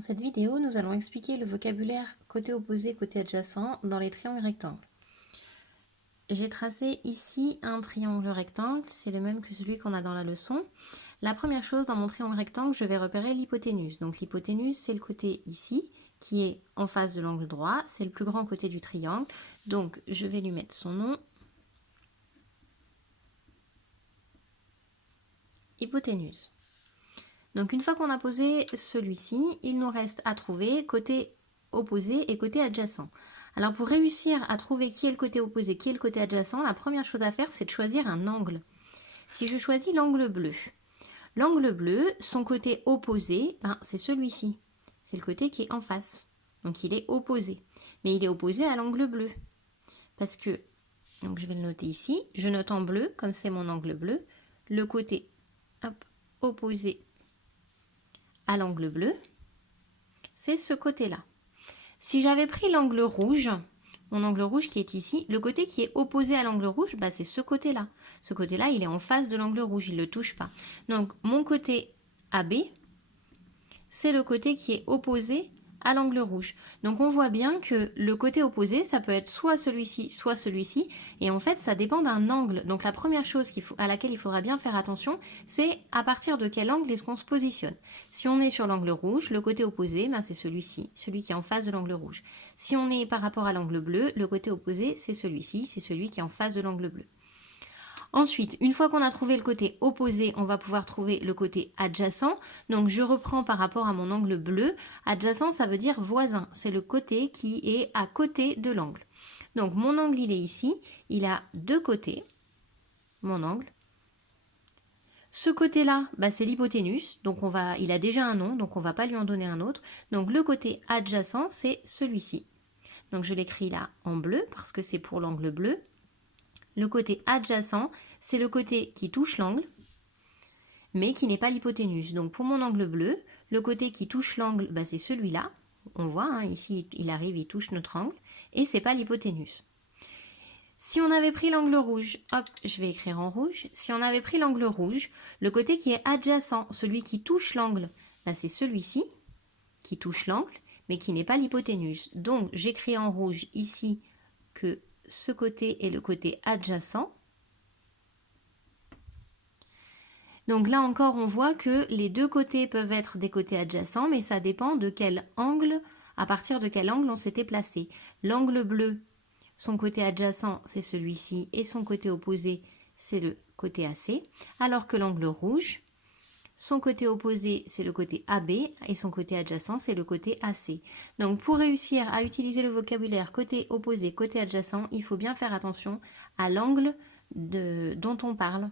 Dans cette vidéo, nous allons expliquer le vocabulaire côté opposé, côté adjacent dans les triangles rectangles. J'ai tracé ici un triangle rectangle, c'est le même que celui qu'on a dans la leçon. La première chose, dans mon triangle rectangle, je vais repérer l'hypoténuse. Donc l'hypoténuse, c'est le côté ici, qui est en face de l'angle droit, c'est le plus grand côté du triangle. Donc je vais lui mettre son nom. Hypoténuse. Donc une fois qu'on a posé celui-ci, il nous reste à trouver côté opposé et côté adjacent. Alors pour réussir à trouver qui est le côté opposé, qui est le côté adjacent, la première chose à faire, c'est de choisir un angle. Si je choisis l'angle bleu, son côté opposé, c'est celui-ci. C'est le côté qui est en face. Donc il est opposé. Mais il est opposé à l'angle bleu. Parce que, donc je vais le noter ici, je note en bleu, comme c'est mon angle bleu, le côté opposé à l'angle bleu, c'est ce côté-là. Si j'avais pris l'angle rouge, mon angle rouge qui est ici, le côté qui est opposé à l'angle rouge, c'est ce côté-là. Ce côté-là, il est en face de l'angle rouge, il ne le touche pas. Donc, mon côté AB, c'est le côté qui est opposé à l'angle rouge. Donc, on voit bien que le côté opposé, ça peut être soit celui-ci, soit celui-ci. Et en fait, ça dépend d'un angle. Donc, la première chose à laquelle il faudra bien faire attention, c'est à partir de quel angle est-ce qu'on se positionne. Si on est sur l'angle rouge, le côté opposé, c'est celui-ci, celui qui est en face de l'angle rouge. Si on est par rapport à l'angle bleu, le côté opposé, c'est celui-ci, c'est celui qui est en face de l'angle bleu. Ensuite, une fois qu'on a trouvé le côté opposé, on va pouvoir trouver le côté adjacent. Donc, je reprends par rapport à mon angle bleu. Adjacent, ça veut dire voisin. C'est le côté qui est à côté de l'angle. Donc, mon angle, il est ici. Il a deux côtés, mon angle. Ce côté-là, c'est l'hypoténuse. Donc, il a déjà un nom, donc on ne va pas lui en donner un autre. Donc, le côté adjacent, c'est celui-ci. Donc, je l'écris là en bleu parce que c'est pour l'angle bleu. Le côté adjacent, c'est le côté qui touche l'angle, mais qui n'est pas l'hypoténuse. Donc pour mon angle bleu, le côté qui touche l'angle, c'est celui-là. On voit, ici, il arrive, il touche notre angle, et c'est pas l'hypoténuse. Si on avait pris l'angle rouge, hop, je vais écrire en rouge. Si on avait pris l'angle rouge, le côté qui est adjacent, celui qui touche l'angle, c'est celui-ci, qui touche l'angle, mais qui n'est pas l'hypoténuse. Donc j'écris en rouge ici que ce côté est le côté adjacent. Donc là encore, on voit que les deux côtés peuvent être des côtés adjacents, mais ça dépend de quel angle, à partir de quel angle on s'était placé. L'angle bleu, son côté adjacent, c'est celui-ci, et son côté opposé, c'est le côté AC, alors que l'angle rouge, son côté opposé, c'est le côté AB, et son côté adjacent, c'est le côté AC. Donc, pour réussir à utiliser le vocabulaire côté opposé, côté adjacent, il faut bien faire attention à l'angle dont on parle.